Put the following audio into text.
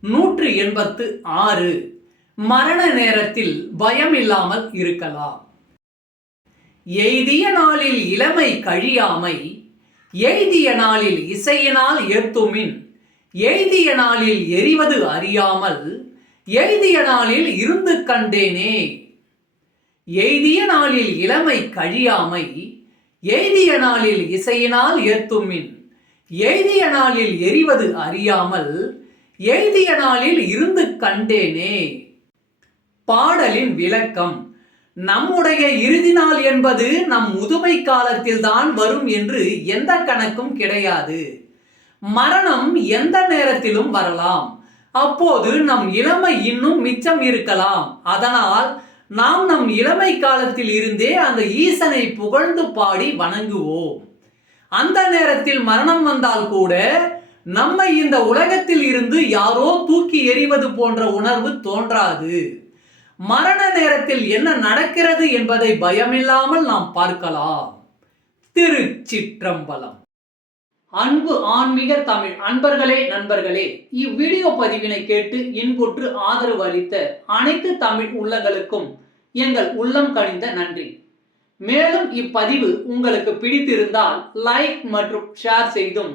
நூற்று எண்பத்து ஆறு. மரண நேரத்தில் பயம் இல்லாமல் இருக்கலாம். எய்திய நாளில் இளமை கழியாமை எய்திய நாளில் இசையினால் ஏத்துமின் எய்திய நாளில் எரிவது அறியாமல் எய்திய நாளில் இருந்து கண்டேனே. எய்திய நாளில் இளமை கழியாமை எய்திய நாளில் இசையினால் ஏத்துமின் எய்திய நாளில் எரிவது அறியாமல் எய்திய நாளில் இருந்து கண்டேனே. பாடலின் விளக்கம் நம்முடைய இறுதி நாள் என்பது நம் முதுமை காலத்தில் தான் வரும் என்று எந்த கணக்கும் கிடையாது. மரணம் எந்த நேரத்திலும் வரலாம். அப்போது நம் இளமை இன்னும் மிச்சம் இருக்கலாம். அதனால் நாம் நம் இளமை காலத்தில் இருந்தே அந்த ஈசனை புகழ்ந்து பாடி வணங்குவோம். அந்த நேரத்தில் மரணம் வந்தால் கூட நம்மை இந்த உலகத்தில் இருந்து யாரோ தூக்கி எறிவது போன்ற உணர்வு தோன்றாது. மரண நேரத்தில் என்ன நடக்கிறது என்பதை பயமில்லாமல் நாம் பார்க்கலாம். திருச்சிற்றம்பலம். அன்பு ஆன்மீக தமிழ் அன்பர்களே நண்பர்களே இவ்வீடியோ பதிவினை கேட்டு இன்புற்று ஆதரவு அளித்த அனைத்து தமிழ் உள்ளங்களுக்கும் எங்கள் உள்ளம் கணிந்த நன்றி. மேலும் இப்பதிவு உங்களுக்கு பிடித்திருந்தால் லைக் மற்றும் ஷேர் செய்தும்